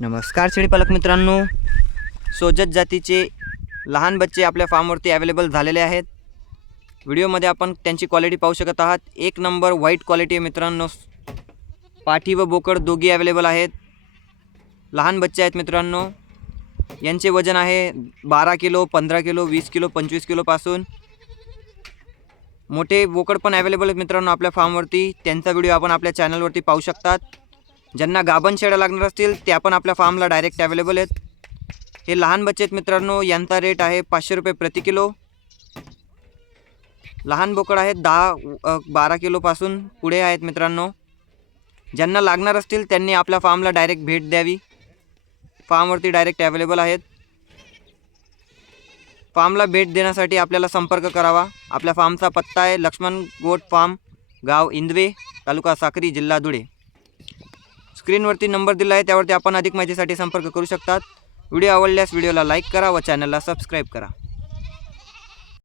नमस्कार शेळीपालक मित्रांनो. सोजत जातीचे लहान बच्चे आपल्या फार्मवरती अवेलेबल झालेले आहेत. व्हिडिओमध्ये आपण त्यांची क्वालिटी पाहू शकत आहात. एक नंबर व्हाईट क्वालिटी आहे मित्रांनो. पाठी व बोकड दोघी अवेलेबल आहेत. लहान बच्चे आहेत मित्रांनो. यांचे वजन आहे बारा किलो पंधरा किलो वीस किलो पंचवीस किलोपासून मोठे बोकड पण अवेलेबल आहेत मित्रांनो आपल्या फार्मवरती त्यांचा व्हिडिओ आपण आपल्या चॅनलवरती पाहू शकतात. ज्यांना गाभण शेळ्या लागणार असतील त्या पण आपल्या फार्मला डायरेक्ट अवेलेबल आहेत. हे लहान बच्चे आहेत मित्रांनो यांचा रेट आहे पाचशे रुपये प्रति किलो. लहान बोकड आहेत दहा बारा किलोपासून पुढे आहेत मित्रांनो. ज्यांना लागणार असतील त्यांनी आपल्या फार्मला डायरेक्ट भेट द्यावी. फार्मवरती डायरेक्ट अवेलेबल आहेत. फार्मला भेट देण्यासाठी आपल्याला संपर्क करावा. आपल्या फार्मचा पत्ता आहे लक्ष्मण गोट फार्म गाव इंदवे तालुका साक्री जिल्हा धुळे. स्क्रीनवरती नंबर दिला आहे त्यावरती आपण अधिक माहितीसाठी संपर्क करू शकतात. व्हिडिओ आवडल्यास व्हिडिओला लाईक करा व चॅनलला सबस्क्राईब करा.